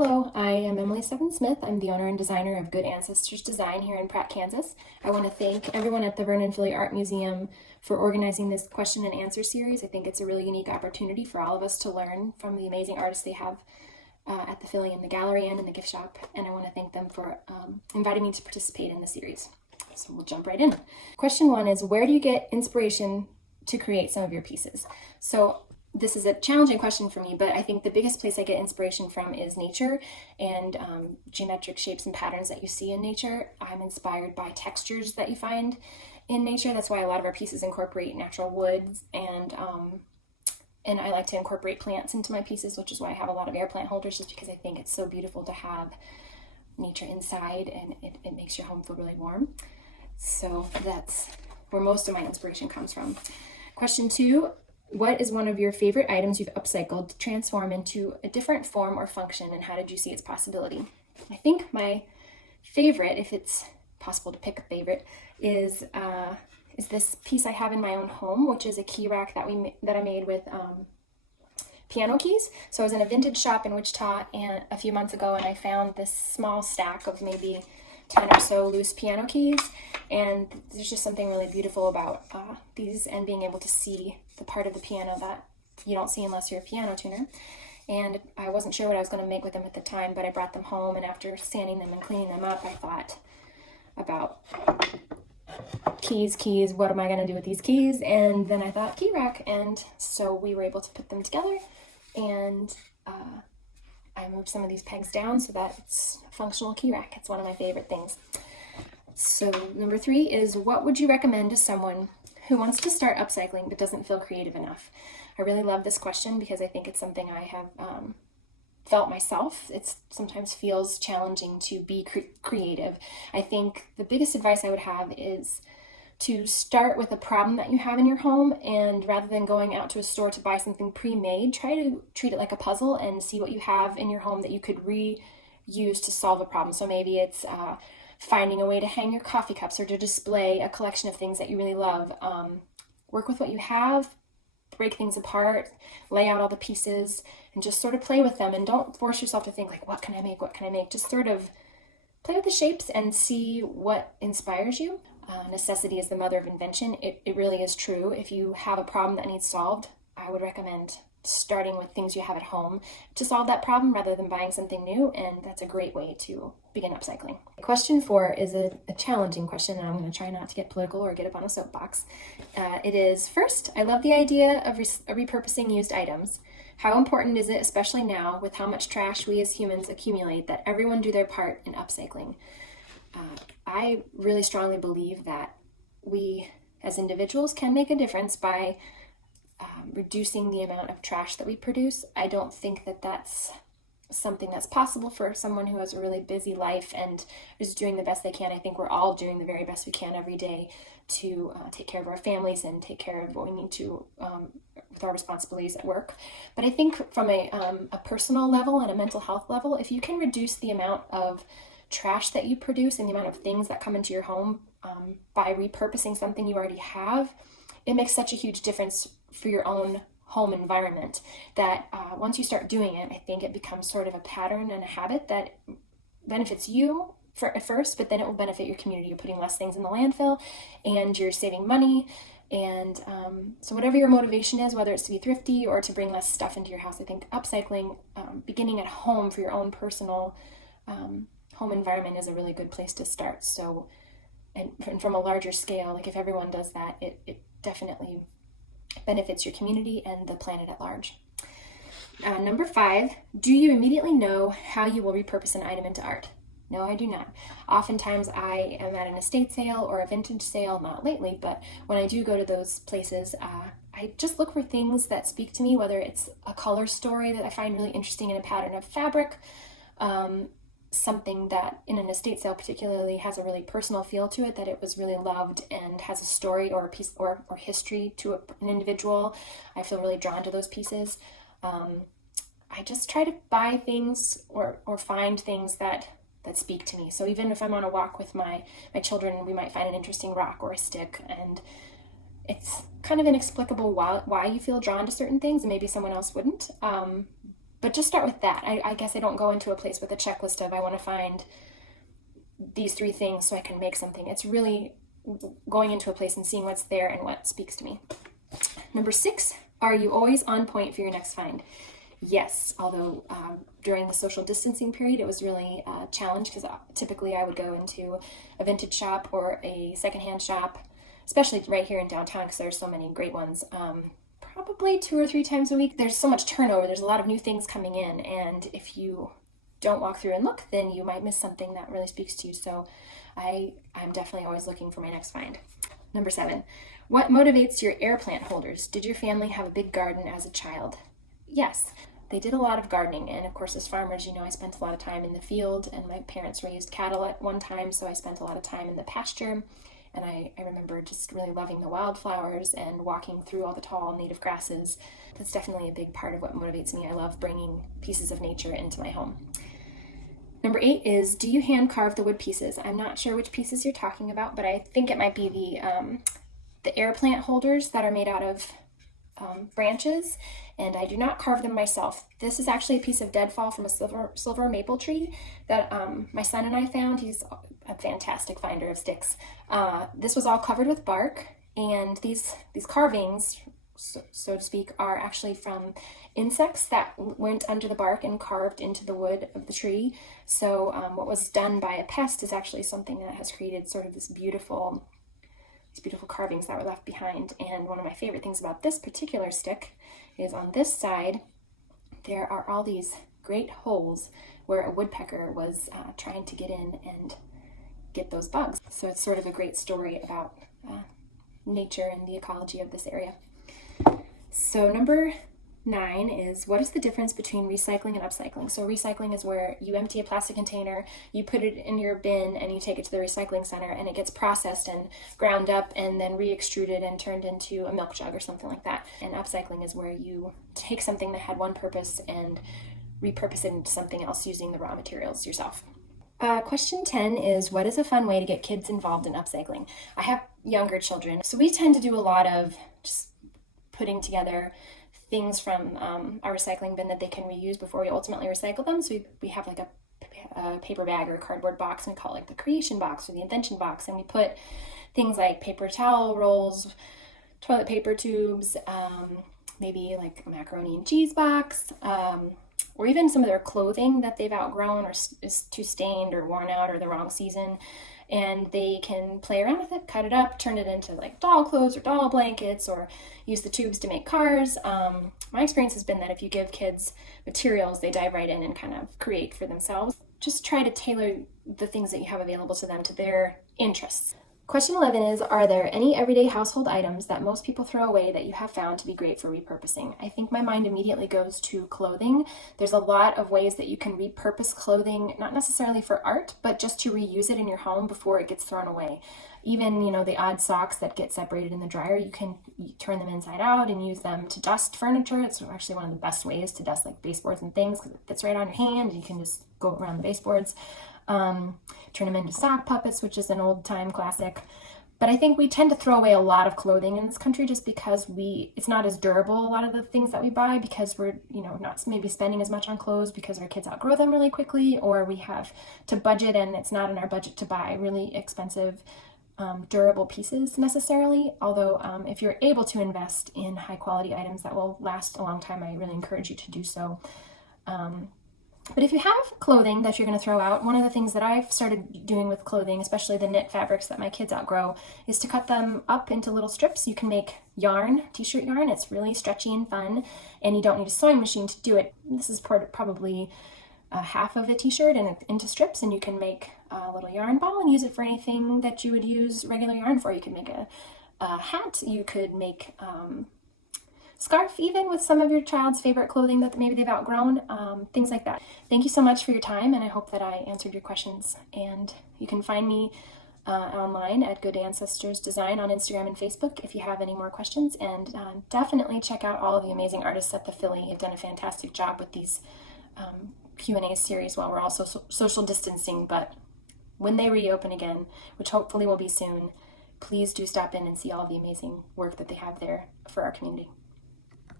Hello, I am Emilie Steffen-Smith. I'm the owner and designer of Good Ancestors Design here in Pratt, Kansas. I want to thank everyone at the Vernon Filley Art Museum for organizing this question and answer series. I think it's a really unique opportunity for all of us to learn from the amazing artists they have at the Filley in the gallery and in the gift shop. And I want to thank them for inviting me to participate in the series. So we'll jump right in. Question one is, where do you get inspiration to create some of your pieces? So this is a challenging question for me, but I think the biggest place I get inspiration from is nature and geometric shapes and patterns that you see in nature. I'm inspired by textures that you find in nature. That's why a lot of our pieces incorporate natural woods, and I like to incorporate plants into my pieces, which is why I have a lot of air plant holders, just because I think it's so beautiful to have nature inside, and it makes your home feel really warm. So that's where most of my inspiration comes from. Question two, what is one of your favorite items you've upcycled to transform into a different form or function, and how did you see its possibility? I think my favorite, if it's possible to pick a favorite, is this piece I have in my own home, which is a key rack that I made with piano keys. So I was in a vintage shop in Wichita a few months ago, and I found this small stack of maybe 10 or so loose piano keys, and there's just something really beautiful about these, and being able to see the part of the piano that you don't see unless you're a piano tuner. And I wasn't sure what I was going to make with them at the time, but I brought them home, and after sanding them and cleaning them up, I thought about keys, what am I going to do with these keys? And then I thought key rack, and so we were able to put them together, and I moved some of these pegs down so that it's a functional key rack. It's one of my favorite things. So number three is, what would you recommend to someone who wants to start upcycling but doesn't feel creative enough? I really love this question because I think it's something I have felt myself. It sometimes feels challenging to be creative. I think the biggest advice I would have is to start with a problem that you have in your home, and rather than going out to a store to buy something pre-made, try to treat it like a puzzle and see what you have in your home that you could reuse to solve a problem. So maybe it's finding a way to hang your coffee cups or to display a collection of things that you really love. Work with what you have, break things apart, lay out all the pieces, and just sort of play with them. And don't force yourself to think like, what can I make? Just sort of play with the shapes and see what inspires you. Necessity is the mother of invention. It really is true. If you have a problem that needs solved, I would recommend starting with things you have at home to solve that problem rather than buying something new, and that's a great way to begin upcycling. Question four is a challenging question, and I'm going to try not to get political or get up on a soapbox. It is, first, I love the idea of repurposing used items. How important is it, especially now, with how much trash we as humans accumulate, that everyone do their part in upcycling? I really strongly believe that we as individuals can make a difference by reducing the amount of trash that we produce. I don't think that that's something that's possible for someone who has a really busy life and is doing the best they can. I think we're all doing the very best we can every day to take care of our families and take care of what we need to with our responsibilities at work. But I think from a personal level and a mental health level, if you can reduce the amount of trash that you produce and the amount of things that come into your home by repurposing something you already have, it makes such a huge difference for your own home environment that once you start doing it, I think it becomes sort of a pattern and a habit that benefits you at first, but then it will benefit your community. You're putting less things in the landfill and you're saving money. And so whatever your motivation is, whether it's to be thrifty or to bring less stuff into your house, I think upcycling, beginning at home for your own personal home environment, is a really good place to start. So, and from a larger scale, like if everyone does that, it definitely benefits your community and the planet at large. Number five, do you immediately know how you will repurpose an item into art? No, I do not. Oftentimes I am at an estate sale or a vintage sale, not lately, but when I do go to those places, I just look for things that speak to me, whether it's a color story that I find really interesting in a pattern of fabric, something that in an estate sale particularly has a really personal feel to it, that it was really loved and has a story or a piece or history to an individual. I feel really drawn to those pieces. I just try to buy things or find things that speak to me. So even if I'm on a walk with my children, we might find an interesting rock or a stick, and it's kind of inexplicable why you feel drawn to certain things and maybe someone else wouldn't. But just start with that. I guess I don't go into a place with a checklist of I want to find these 3 things so I can make something. It's really going into a place and seeing what's there and what speaks to me. Number 6, are you always on point for your next find? Yes, although during the social distancing period, it was really a challenge because typically I would go into a vintage shop or a secondhand shop, especially right here in downtown because there's so many great ones, probably 2 or 3 times a week. There's so much turnover. There's a lot of new things coming in, and if you don't walk through and look, then you might miss something that really speaks to you. So I'm definitely always looking for my next find. Number 7, what motivates your air plant holders? Did your family have a big garden as a child? Yes, they did a lot of gardening, and of course as farmers, you know, I spent a lot of time in the field, and my parents raised cattle at one time, so I spent a lot of time in the pasture, and I remember just really loving the wildflowers and walking through all the tall native grasses. That's definitely a big part of what motivates me. I love bringing pieces of nature into my home. Number 8 is, do you hand carve the wood pieces? I'm not sure which pieces you're talking about, but I think it might be the air plant holders that are made out of branches, and I do not carve them myself. This is actually a piece of deadfall from a silver maple tree that my son and I found. He's a fantastic finder of sticks. This was all covered with bark, and these carvings, so to speak, are actually from insects that went under the bark and carved into the wood of the tree. So what was done by a pest is actually something that has created sort of these beautiful carvings that were left behind. And one of my favorite things about this particular stick is on this side, there are all these great holes where a woodpecker was trying to get in and get those bugs. So it's sort of a great story about nature and the ecology of this area. So number 9 is, what is the difference between recycling and upcycling? So recycling is where you empty a plastic container, you put it in your bin, and you take it to the recycling center, and it gets processed and ground up and then re-extruded and turned into a milk jug or something like that. And upcycling is where you take something that had one purpose and repurpose it into something else using the raw materials yourself. Question 10 is, what is a fun way to get kids involved in upcycling? I have younger children, so we tend to do a lot of just putting together things from our recycling bin that they can reuse before we ultimately recycle them. So we have like a paper bag or a cardboard box, and we call it like the creation box or the invention box, and we put things like paper towel rolls, toilet paper tubes, maybe like a macaroni and cheese box, or even some of their clothing that they've outgrown or is too stained or worn out or the wrong season. And they can play around with it, cut it up, turn it into like doll clothes or doll blankets, or use the tubes to make cars. My experience has been that if you give kids materials, they dive right in and kind of create for themselves. Just try to tailor the things that you have available to them to their interests. Question 11 is, are there any everyday household items that most people throw away that you have found to be great for repurposing? I think my mind immediately goes to clothing. There's a lot of ways that you can repurpose clothing, not necessarily for art, but just to reuse it in your home before it gets thrown away. Even, the odd socks that get separated in the dryer, you can turn them inside out and use them to dust furniture. It's actually one of the best ways to dust like baseboards and things because it fits right on your hand. You can just go around the baseboards. Turn them into sock puppets, which is an old time classic. But I think we tend to throw away a lot of clothing in this country just because it's not as durable, a lot of the things that we buy, because we're, not maybe spending as much on clothes because our kids outgrow them really quickly, or we have to budget and it's not in our budget to buy really expensive, durable pieces necessarily. Although if you're able to invest in high quality items that will last a long time, I really encourage you to do so. But if you have clothing that you're going to throw out, one of the things that I've started doing with clothing, especially the knit fabrics that my kids outgrow, is to cut them up into little strips. You can make yarn, t-shirt yarn. It's really stretchy and fun, and you don't need a sewing machine to do it. This is probably half of the t-shirt and into strips, and you can make a little yarn ball and use it for anything that you would use regular yarn for. You could make a hat. You could make scarf even with some of your child's favorite clothing that maybe they've outgrown, things like that. Thank you so much for your time, and I hope that I answered your questions. And you can find me online at Good Ancestors Design on Instagram and Facebook if you have any more questions. And definitely check out all of the amazing artists at the Filley. They've done a fantastic job with these Q&A series while we're also social distancing. But when they reopen again, which hopefully will be soon, please do stop in and see all the amazing work that they have there for our community.